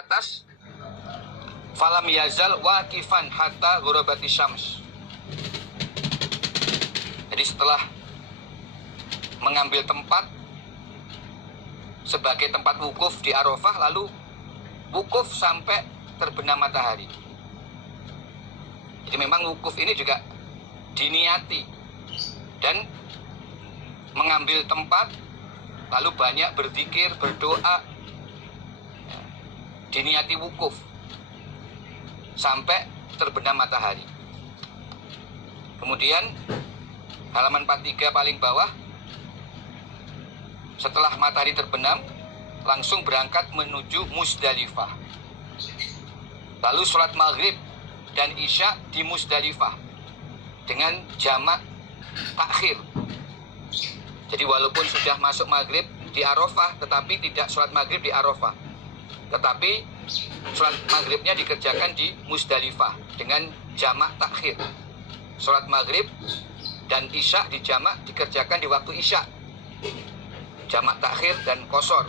atas, falam yazal waqifan hatta ghurabati syams. Jadi setelah mengambil tempat sebagai tempat wukuf di Arafah, lalu wukuf sampai terbenam matahari. Jadi memang wukuf ini juga diniati dan mengambil tempat, lalu banyak berzikir, berdoa, diniati wukuf sampai terbenam matahari. Kemudian halaman 43 paling bawah, setelah matahari terbenam langsung berangkat menuju Musdalifah, lalu sholat maghrib dan isya di Musdalifah dengan jamak takhir. Jadi walaupun sudah masuk maghrib di Arafah, tetapi tidak sholat maghrib di Arafah, tetapi sholat maghribnya dikerjakan di Musdalifah dengan jamak takhir. Sholat maghrib dan isya di jamak dikerjakan di waktu isya, jamak takhir dan qashar.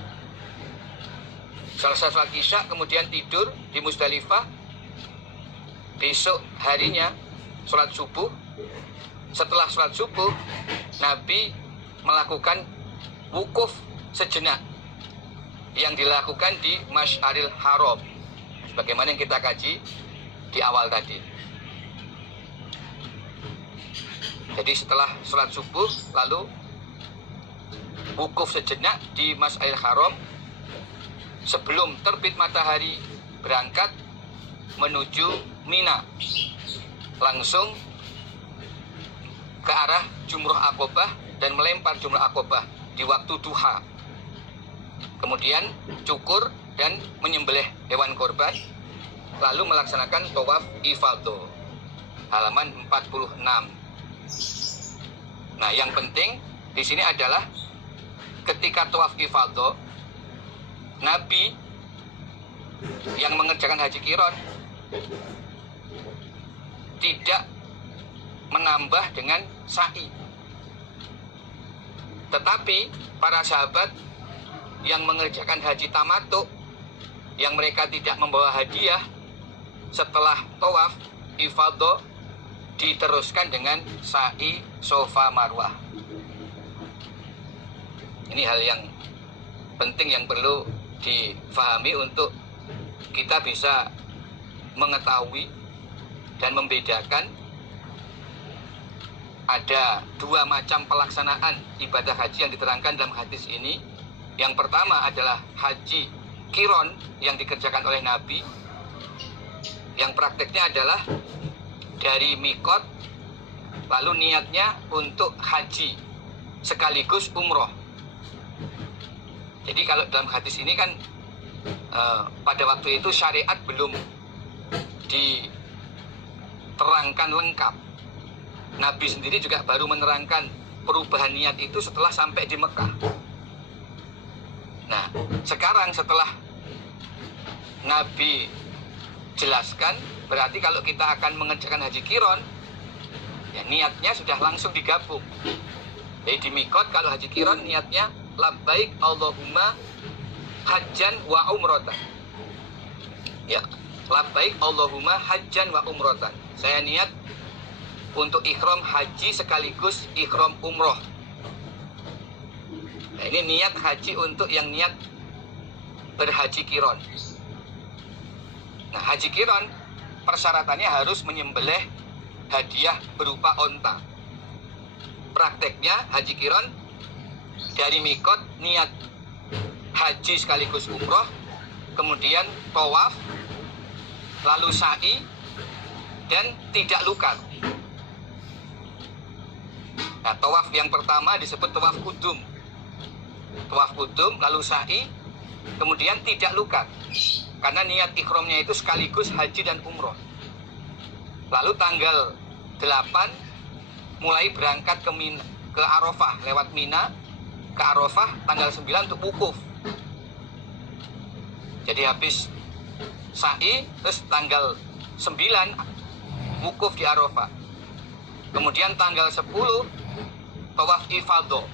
Selesai sholat isya kemudian tidur di Musdalifah. Besok harinya sholat subuh. Setelah sholat subuh, Nabi melakukan wukuf sejenak yang dilakukan di Masy'aril Haram, sebagaimana yang kita kaji di awal tadi. Jadi setelah sholat subuh lalu wukuf sejenak di Masy'aril Haram sebelum terbit matahari, berangkat menuju Mina, langsung ke arah Jumroh Aqobah dan melempar Jumroh Aqobah di waktu duha. Kemudian cukur dan menyembelih hewan korban, lalu melaksanakan tawaf ifadhah. Halaman 46. Nah, yang penting di sini adalah ketika tawaf ifadhah, Nabi yang mengerjakan haji qiron tidak menambah dengan sa'i. Tetapi para sahabat yang mengerjakan haji tamattu, yang mereka tidak membawa hadiah, setelah tawaf ifadhah diteruskan dengan sa'i Safa Marwah. Ini hal yang penting yang perlu difahami untuk kita bisa mengetahui dan membedakan ada dua macam pelaksanaan ibadah haji yang diterangkan dalam hadis ini. Yang pertama adalah haji qiron yang dikerjakan oleh Nabi, yang prakteknya adalah dari mikot lalu niatnya untuk haji sekaligus umroh. Jadi kalau dalam hadis ini kan pada waktu itu syariat belum diterangkan lengkap. Nabi sendiri juga baru menerangkan perubahan niat itu setelah sampai di Mekah. Nah, sekarang setelah Nabi jelaskan, berarti kalau kita akan mengerjakan haji qiron, ya niatnya sudah langsung digabung. Jadi di mikot kalau haji qiron niatnya labbaik Allahumma hajjan wa umrotan. Ya, labbaik Allahumma hajjan wa umrotan. Saya niat untuk ikhram haji sekaligus ikhram umroh. Nah, ini niat haji untuk yang niat berhaji qiron. Nah, haji qiron persyaratannya harus menyembelih hadiah berupa onta. Prakteknya haji qiron dari mikot niat haji sekaligus umroh, kemudian tawaf, lalu sa'i, dan tidak lukar. Nah, tawaf yang pertama disebut tawaf kudum. Tawaf kudum, lalu sa'i, kemudian tidak lukar. Karena niat ikhramnya itu sekaligus haji dan umroh. Lalu tanggal 8 mulai berangkat ke Arafah, lewat Mina ke Arafah, tanggal 9 untuk wukuf. Jadi habis sa'i, terus tanggal 9 wukuf di Arafah. Kemudian tanggal 10 tawaf ifadhah.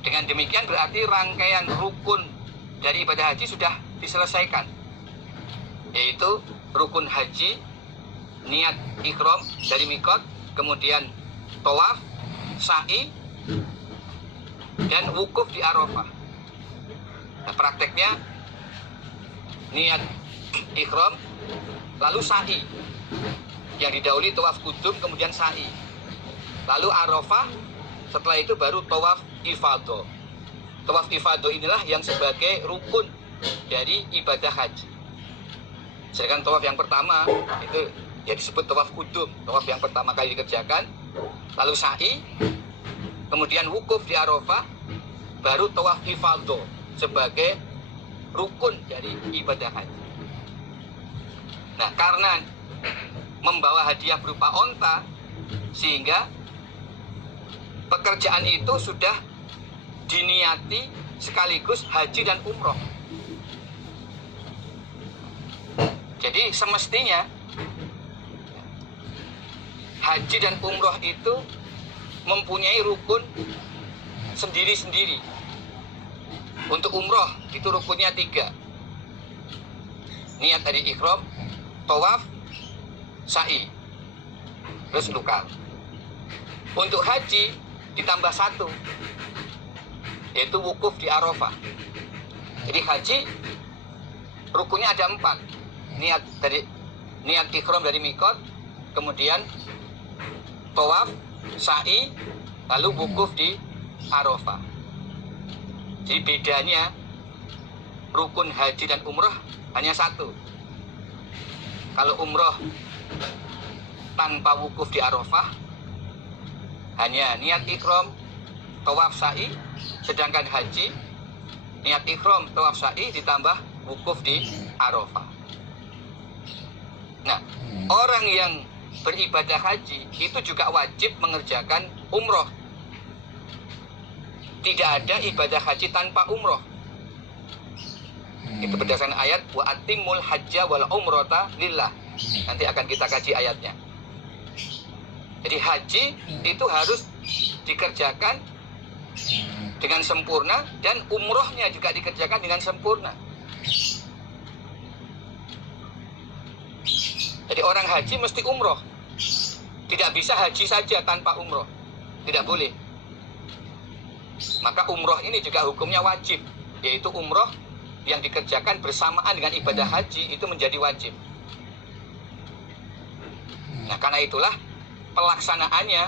Dengan demikian berarti rangkaian rukun dari ibadah haji sudah diselesaikan, yaitu rukun haji, niat ihram dari mikot, kemudian tawaf, sa'i, dan wukuf di Arafah. Nah, prakteknya niat ihram, lalu sa'i, yang didahului tawaf kudum, kemudian sa'i, lalu Arafah, setelah itu baru tawaf ifadah. Tawaf ifadah inilah yang sebagai rukun dari ibadah haji. Sedangkan tawaf yang pertama itu ya disebut tawaf kudum, tawaf yang pertama kali dikerjakan, lalu sa'i, kemudian wukuf di Arafah, baru tawaf ifadah sebagai rukun dari ibadah haji. Nah, karena membawa hadiah berupa onta, sehingga pekerjaan itu sudah diniati sekaligus haji dan umroh. Jadi semestinya haji dan umroh itu mempunyai rukun sendiri-sendiri. Untuk umroh itu rukunnya 3. Niat dari ihram, tawaf, sa'i, terus lukar. Untuk haji ditambah 1, yaitu wukuf di Arafah. Jadi haji rukunnya ada 4. Niat ihram dari mikot, kemudian tawaf, sa'i, lalu wukuf di Arafah. Jadi bedanya rukun haji dan umroh hanya 1. Kalau umroh tanpa wukuf di Arafah hanya niat ihram, tawaf, sa'i, sedangkan haji niat ihram, tawaf, sa'i ditambah wukuf di Arafah. Nah, orang yang beribadah haji itu juga wajib mengerjakan umroh. Tidak ada ibadah haji tanpa umroh. Itu berdasarkan ayat wa atimul hajja wal umrata lillah. Nanti akan kita kaji ayatnya. Jadi haji itu harus dikerjakan dengan sempurna, dan umrohnya juga dikerjakan dengan sempurna. Jadi orang haji mesti umroh. Tidak bisa haji saja tanpa umroh. Tidak boleh. Maka umroh ini juga hukumnya wajib, yaitu umroh yang dikerjakan bersamaan dengan ibadah haji itu menjadi wajib. Nah, karena itulah pelaksanaannya,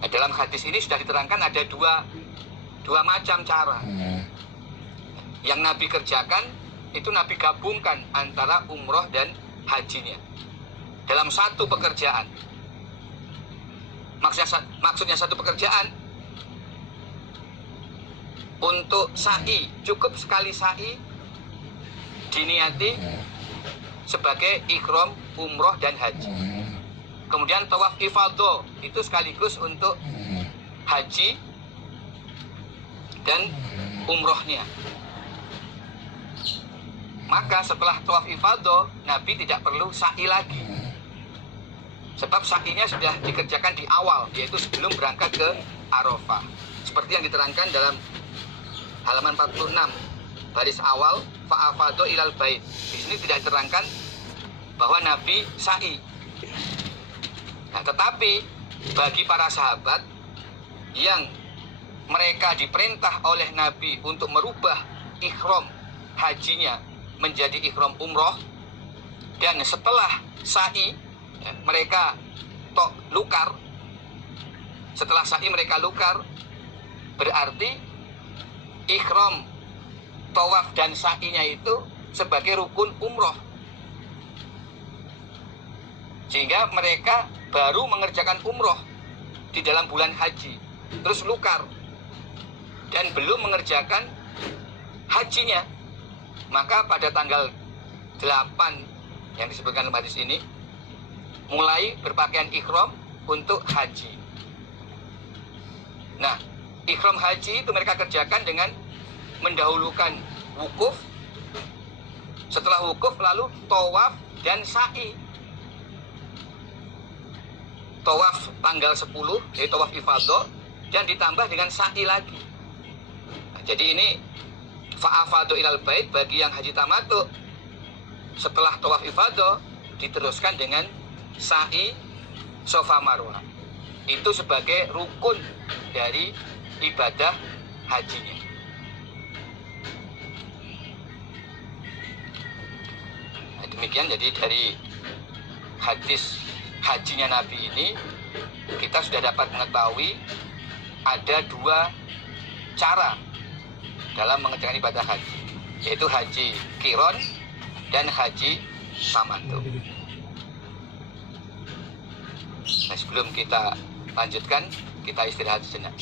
nah, dalam hadis ini sudah diterangkan ada dua macam cara. Yang Nabi kerjakan itu Nabi gabungkan antara umroh dan hajinya dalam satu pekerjaan. Maksudnya satu pekerjaan. Untuk sa'i, cukup sekali sa'i diniati sebagai ihram, umroh, dan haji. Kemudian tawaf ifadah itu sekaligus untuk haji dan umrohnya. Maka setelah tawaf ifadah, Nabi tidak perlu sa'i lagi, sebab sa'inya sudah dikerjakan di awal, yaitu sebelum berangkat ke Arafah. Seperti yang diterangkan dalam halaman 46 baris awal, fa'afadho ilal bait. Di sini tidak diterangkan bahwa Nabi sa'i. Nah, tetapi bagi para sahabat yang mereka diperintah oleh Nabi untuk merubah ihram hajinya menjadi ihram umroh, dan setelah sa'i mereka lukar, setelah sa'i mereka lukar, berarti ihram, tawaf, dan sa'inya itu sebagai rukun umroh. Sehingga mereka baru mengerjakan umroh di dalam bulan haji, terus lukar, dan belum mengerjakan hajinya. Maka pada tanggal 8 yang disebutkan dalam hadis ini, mulai berpakaian ihram untuk haji. Nah, ihram haji itu mereka kerjakan dengan mendahulukan wukuf, setelah wukuf lalu tawaf dan sa'i. Tawaf tanggal 10, yaitu tawaf ifadah, dan ditambah dengan sa'i lagi. Jadi ini fa'afadu ilal bait bagi yang haji tamattu. Setelah tawaf ifadah diteruskan dengan sa'i Safa Marwah. Itu sebagai rukun dari ibadah hajinya. Nah, demikian jadi dari hadis hajinya Nabi ini kita sudah dapat mengetahui ada dua cara dalam mengerjakan ibadah haji, yaitu haji qiron dan haji tamattu. Nah, sebelum kita lanjutkan, kita istirahat sejenak.